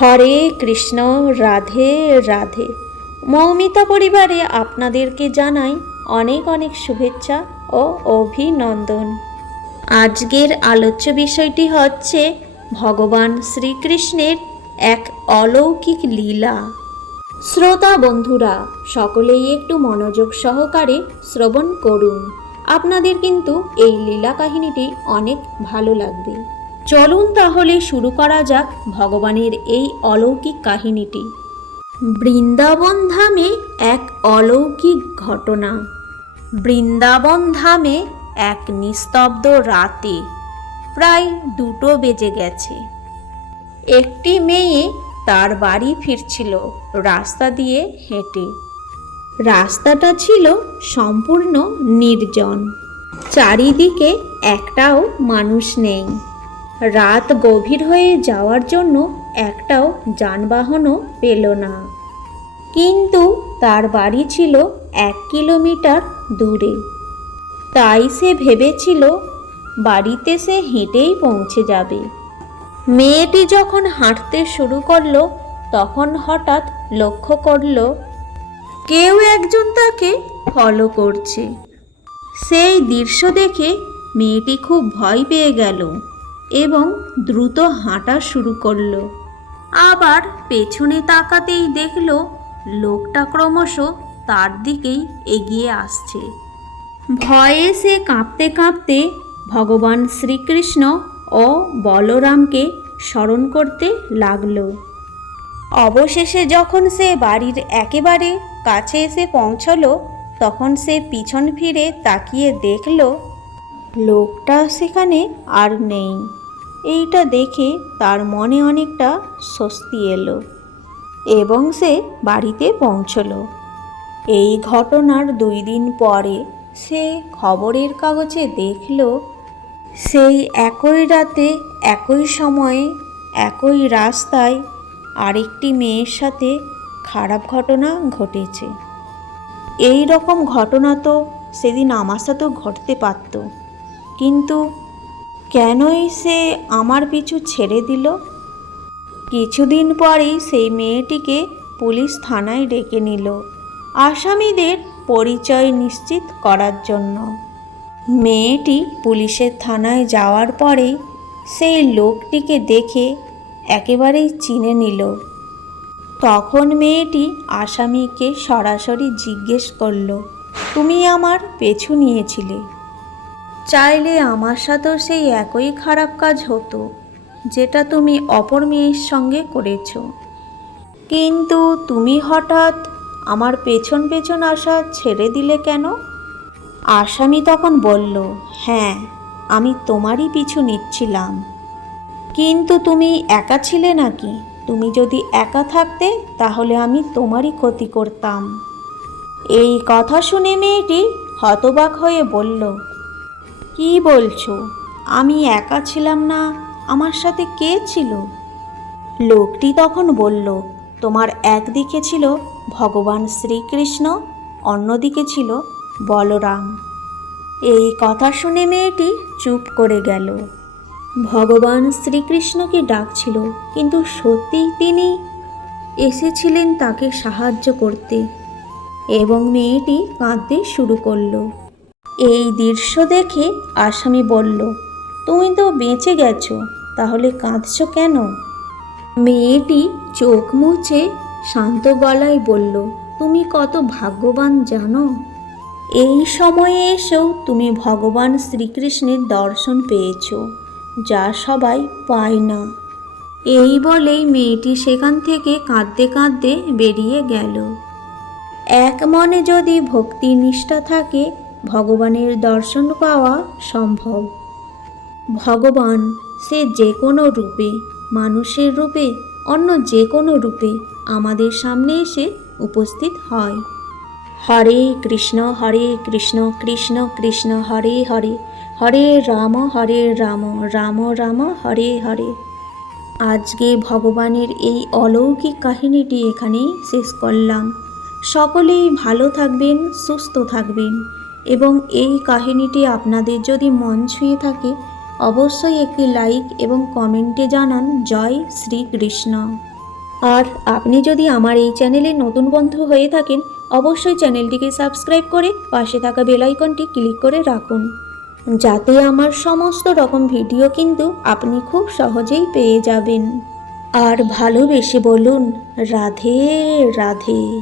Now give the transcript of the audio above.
হরে কৃষ্ণ, রাধে রাধে। মৌমিতা পরিবারে আপনাদেরকে জানাই অনেক অনেক শুভেচ্ছা ও অভিনন্দন। আজকের আলোচ্য বিষয়টি হচ্ছে ভগবান শ্রীকৃষ্ণের এক অলৌকিক লীলা। শ্রোতা বন্ধুরা, সকলেই একটু মনোযোগ সহকারে শ্রবণ করুন। আপনাদের কিন্তু এই লীলা কাহিনীটি অনেক ভালো লাগবে। চলুন তাহলে শুরু করা যাক ভগবানের এই অলৌকিক কাহিনীটি। বৃন্দাবন ধামে এক অলৌকিক ঘটনা। বৃন্দাবন ধামে এক নিস্তব্ধ রাতে প্রায় দুটো বেজে গেছে। একটি মেয়ে তার বাড়ি ফিরছিল রাস্তা দিয়ে হেঁটে। রাস্তাটা ছিল সম্পূর্ণ নির্জন। চারিদিকে একটাও মানুষ নেই। রাত গভীর হয়ে যাওয়ার জন্য একটাও যানবাহনও পেল না। কিন্তু তার বাড়ি ছিল এক কিলোমিটার দূরে। তাই সে ভেবেছিল বাড়িতে সে হেঁটেই পৌঁছে যাবে। মেয়েটি যখন হাঁটতে শুরু করল, তখন হঠাৎ লক্ষ্য করল, কেউ একজন তাকে ফলো করছে। সেই দৃশ্য দেখে মেয়েটি খুব ভয় পেয়ে গেল। এবং দ্রুত হাঁটা শুরু করল। আবার পেছনে তাকাতেই দেখল, লোকটা ক্রমশ তার দিকেই এগিয়ে আসছে। ভয়ে সে কাঁপতে কাঁপতে ভগবান শ্রীকৃষ্ণ ও বলরামকে স্মরণ করতে লাগল। অবশেষে যখন সে বাড়ির একেবারে কাছে এসে পৌঁছলো, তখন সে পিছন ফিরে তাকিয়ে দেখল, লোকটা সেখানে আর নেই। এইটা দেখে তার মনে অনেকটা স্বস্তি এলো এবং সে বাড়িতে পৌঁছলো। এই ঘটনার দুই দিন পরে সে খবরের কাগজে দেখল, সেই একই রাতে, একই সময়ে, একই রাস্তায় আরেকটি মেয়ের সাথে খারাপ ঘটনা ঘটেছে। এই রকম ঘটনা তো সেদিন আমার সাথেও ঘটতে পারত। কিন্তু কেনই সে আমার পিছু ছেড়ে দিল? কিছুদিন পরেই সেই মেয়েটিকে পুলিশ থানায় ডেকে নিল আসামিদের পরিচয় নিশ্চিত করার জন্য। মেয়েটি পুলিশের থানায় যাওয়ার পরেই সেই লোকটিকে দেখে একেবারেই চিনে নিল। তখন মেয়েটি আসামিকে সরাসরি জিজ্ঞেস করল, তুমি আমার পেছু নিয়েছিলে? চাইলে আমার সাথেও সেই একই খারাপ কাজ হতো, যেটা তুমি অপর মেয়ের সঙ্গে করেছ। কিন্তু তুমি হঠাৎ আমার পেছন পেছন আসা ছেড়ে দিলে কেন? আসামি তখন বলল হ্যাঁ আমি তোমারই পিছু নিচ্ছিলাম। কিন্তু তুমি একা ছিলে নাকি? তুমি যদি একা থাকতে, তাহলে আমি তোমারই ক্ষতি করতাম। এই কথা শুনে মেয়েটি হতবাক হয়ে বলল কি বলছো? আমি একা ছিলাম না, আমার সাথে কে ছিল? লোকটি তখন বলল, তোমার একদিকে ছিল ভগবান শ্রীকৃষ্ণ, অন্যদিকে ছিল বলরাম। এই কথা শুনে মেয়েটি চুপ করে গেল। ভগবান শ্রীকৃষ্ণকে ডাকছিল, কিন্তু সত্যিই তিনি এসেছিলেন তাকে সাহায্য করতে। এবং মেয়েটি কাঁদতে শুরু করল। এই দৃশ্য দেখে আসামি বলল, তুমি তো বেঁচে গেছো, তাহলে কাঁদছো কেন? মেয়েটি চোখ মুছে শান্ত গলায় বলল, তুমি কত ভাগ্যবান জানো? এই সময়ে এসেও তুমি ভগবান শ্রীকৃষ্ণের দর্শন পেয়েছ, যা সবাই পায় না। এই বলেই মেয়েটি সেখান থেকে কাঁদতে কাঁদতে বেরিয়ে গেল। এক মনে যদি ভক্তি নিষ্ঠা থাকে ভগবানের দর্শন পাওয়া সম্ভব। ভগবান সে যে কোনো রূপে, মানুষের রূপে, অন্য যে কোনো রূপে আমাদের সামনে এসে উপস্থিত হয়। হরে কৃষ্ণ হরে কৃষ্ণ কৃষ্ণ কৃষ্ণ, হরে হরে হরে রাম হরে রাম রাম রাম, হরে হরে। আজকে ভগবানের এই অলৌকিক কাহিনীটি এখানেই শেষ করলাম। সকলেই ভালো থাকবেন, সুস্থ থাকবেন। এবং এই কাহিনীটি আপনাদের যদি মন ছুঁয়ে থাকে, অবশ্যই একটি লাইক এবং কমেন্টে জানান, জয় শ্রীকৃষ্ণ। আর আপনি যদি আমার এই চ্যানেলে নতুন বন্ধু হয়ে থাকেন, অবশ্যই চ্যানেলটিকে সাবস্ক্রাইব করে পাশে থাকা বেল আইকনটি ক্লিক করে রাখুন। যাতে আমার সমস্ত রকম ভিডিও কিন্তু আপনি খুব সহজেই পেয়ে যাবেন। আর ভালোবেসে বলুন, রাধে রাধে।